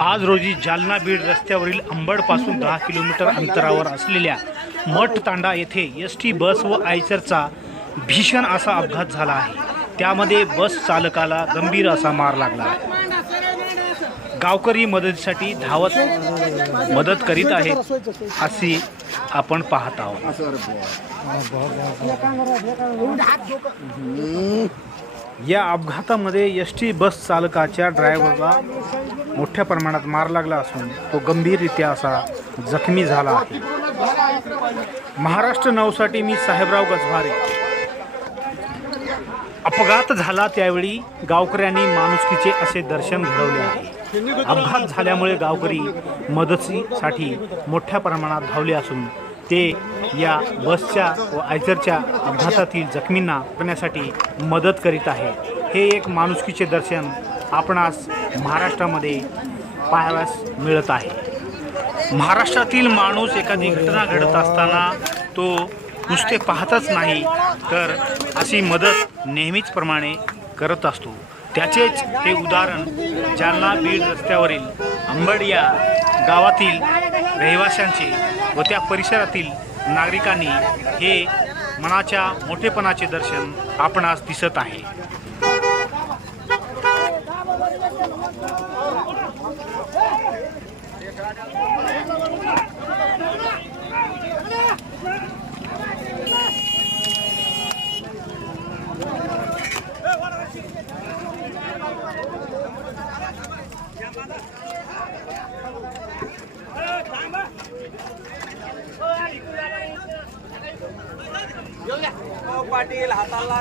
आज रोजी जालना बीड रस्त्यावरील अंबडपासून दहा किलोमीटर अंतरावर असलेल्या मठ तांडा येथे एस टी बस व आयसरचा भीषण असा अपघात झाला आहे. त्यामध्ये बस चालकाला गंभीर असा मार लागला आहे. गावकरी मदतीसाठी धावत मदत करीत आहेत अशी आपण पाहत आहोत. या अपघातामध्ये एस टी बस चालकाच्या ड्रायव्हरला मोठ्या प्रमाणात मार लागला असून तो गंभीररित्या असा जखमी झाला आहे. महाराष्ट्र नऊसाठी मी साहेबराव गजभारे. अपघात झाला त्यावेळी गावकऱ्यांनी माणुसकीचे असे दर्शन घडवले आहे. अपघात झाल्यामुळे गावकरी मदतीसाठी मोठ्या प्रमाणात धावले असून ते या बसच्या व आयसरच्या अपघातातील जखमींना करण्यासाठी मदत करीत आहे. हे एक माणुसकीचे दर्शन आपणास महाराष्ट्रामध्ये पाहाव्यास मिळत आहे. महाराष्ट्रातील माणूस एखादी घटना घडत असताना तो नुसते पाहतच नाही तर अशी मदत नेहमीच प्रमाणे करत असतो. त्याचेच हे उदाहरण जालना बीड रस्त्यावरील अंबड या गावातील रहिवाशांचे व त्या परिसरातील नागरिकांनी हे मनाच्या मोठेपणाचे दर्शन आपणास दिसत आहे. पाटील हाताला